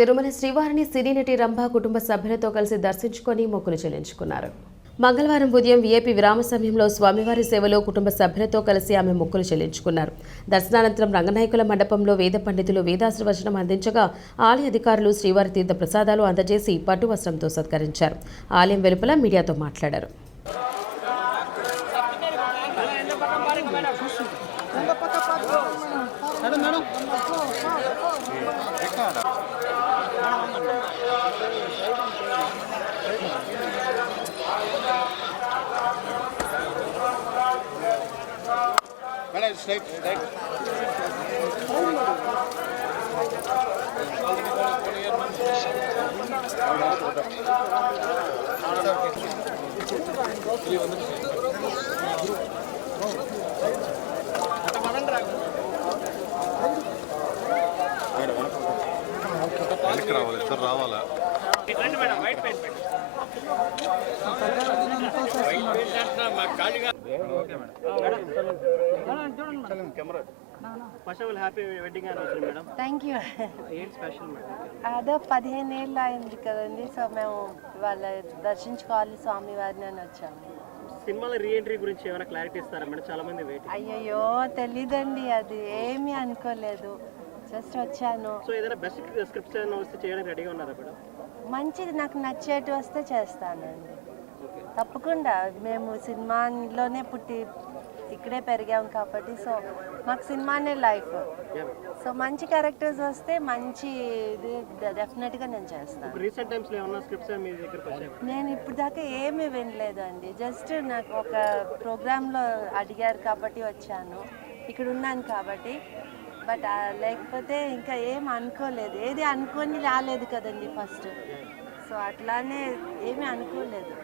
తిరుమల శ్రీవారిని సినీ నటి రంభ కుటుంబ సభ్యులతో కలిసి దర్శించుకొని మొక్కులు చెల్లించుకున్నారు. మంగళవారం ఉదయం వీఐపీ విరామ సమయంలో స్వామివారి సేవలో కుటుంబ సభ్యులతో కలిసి ఆమె మొక్కులు చెల్లించుకున్నారు. దర్శనానంతరం రంగనాయకుల మండపంలో వేద పండితులు వేదాశీర్వచనం అందించగా ఆలయ అధికారులు శ్రీవారి తీర్థ ప్రసాదాలు అందజేసి పట్టు వస్త్రంతో సత్కరించారు. ఆలయం వెలుపల మీడియాతో మాట్లాడారు. రావాలా థ్యాంక్ యూ. అదే 15 ఏళ్ళు అయింది కదండి, సో మేము వాళ్ళ దర్శించుకోవాలి స్వామివారిని అని వచ్చాము. సినిమాల రీ ఎంట్రీ గురించి ఏమైనా క్లారిటీ ఇస్తారా మేడం? చాలా మంది వెయిట్. అయ్యయ్యో తెలీదండి, అది ఏమీ అనుకోలేదు, జస్ట్ వచ్చాను. సో ఏదైనా బెస్ట్ స్క్రిప్ట్స్ ఏమైనా వస్తే చేయడానికి రెడీగా ఉన్నారా మేడం? మంచిది, నాకు నచ్చేటి వస్తే చేస్తానండి, తప్పకుండా. మేము సినిమాలోనే పుట్టి ఇక్కడే పెరిగాం కాబట్టి, సో మాకు సినిమానే లైఫ్. సో మంచి క్యారెక్టర్స్ వస్తే మంచి ఇది డెఫినెట్గా నేను చేస్తాను. రీసెంట్ టైమ్స్లో ఏమన్నా స్క్రిప్ట్స్ మీ దగ్గరకు వచ్చాయి? నేను ఇప్పుడు దాకా ఏమీ వినలేదు అండి, జస్ట్ నాకు ఒక ప్రోగ్రాంలో అడిగారు కాబట్టి వచ్చాను, ఇక్కడ ఉన్నాను కాబట్టి. బట్ లేకపోతే ఇంకా ఏం అనుకోలేదు, ఏది అనుకొని రాలేదు కదండి ఫస్ట్, సో అట్లానే ఏమీ అనుకోలేదు.